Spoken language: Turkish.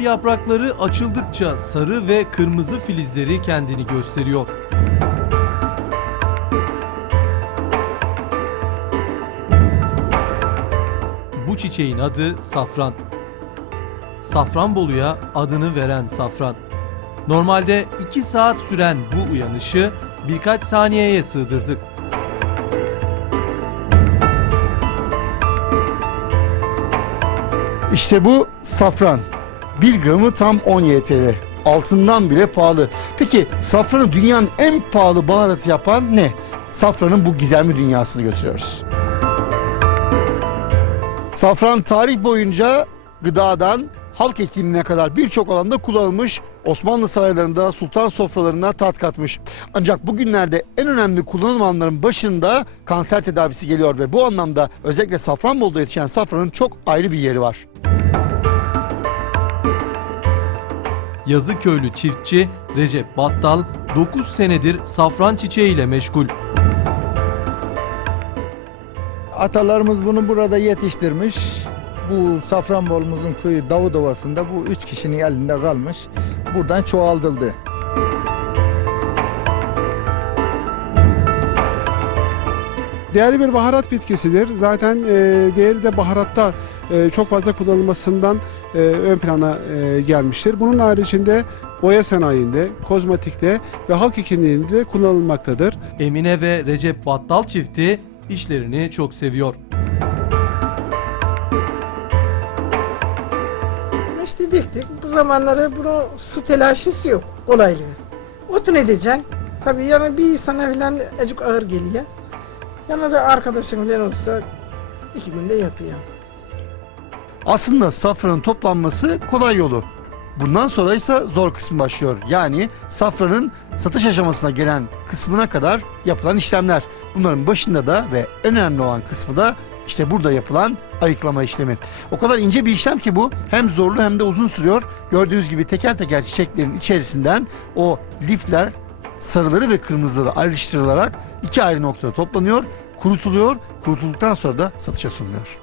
yaprakları açıldıkça sarı ve kırmızı filizleri kendini gösteriyor. Bu çiçeğin adı safran. Safranbolu'ya adını veren safran. Normalde 2 saat süren bu uyanışı birkaç saniyeye sığdırdık. İşte bu safran. 1 gramı tam 10 YTL. Altından bile pahalı. Peki safranı dünyanın en pahalı baharatı yapan ne? Safranın bu gizemli dünyasını götürüyoruz. Safran tarih boyunca gıdadan halk hekimliğine kadar birçok alanda kullanılmış. Osmanlı saraylarında, sultan sofralarına tat katmış. Ancak bugünlerde en önemli kullanım alanların başında kanser tedavisi geliyor ve bu anlamda özellikle Safranbolu'da yetişen safranın çok ayrı bir yeri var. Yazıköylü çiftçi Recep Battal 9 senedir safran çiçeğiyle meşgul. Atalarımız bunu burada yetiştirmiş. Bu Safranbolumuzun köyü Davudovası'nda bu üç kişinin elinde kalmış. Buradan çoğaldıldı. Değerli bir baharat bitkisidir. Zaten e, değeri de baharatta e, çok fazla kullanılmasından e, ön plana e, gelmiştir. Bunun haricinde boya sanayinde, kozmetikte ve halk hekimliğinde de kullanılmaktadır. Emine ve Recep Battal çifti işlerini çok seviyor. İşte diktik. Bu zamanları bunu su telaşesi yok. Kolaylığı. Otun edeceksin. Tabii yani bir insana falan acık ağır geliyor. Yanında arkadaşın falan olsa iki günde yapıyor. Aslında safranın toplanması kolay yolu. Bundan sonra ise zor kısmı başlıyor. Yani safranın satış aşamasına gelen kısmına kadar yapılan işlemler. Bunların başında da ve en önemli olan kısmı da işte burada yapılan ayıklama işlemi. O kadar ince bir işlem ki bu hem zorlu hem de uzun sürüyor. Gördüğünüz gibi teker teker çiçeklerin içerisinden o lifler sarıları ve kırmızıları ayrıştırılarak iki ayrı noktada toplanıyor, kurutuluyor. Kurutulduktan sonra da satışa sunuluyor.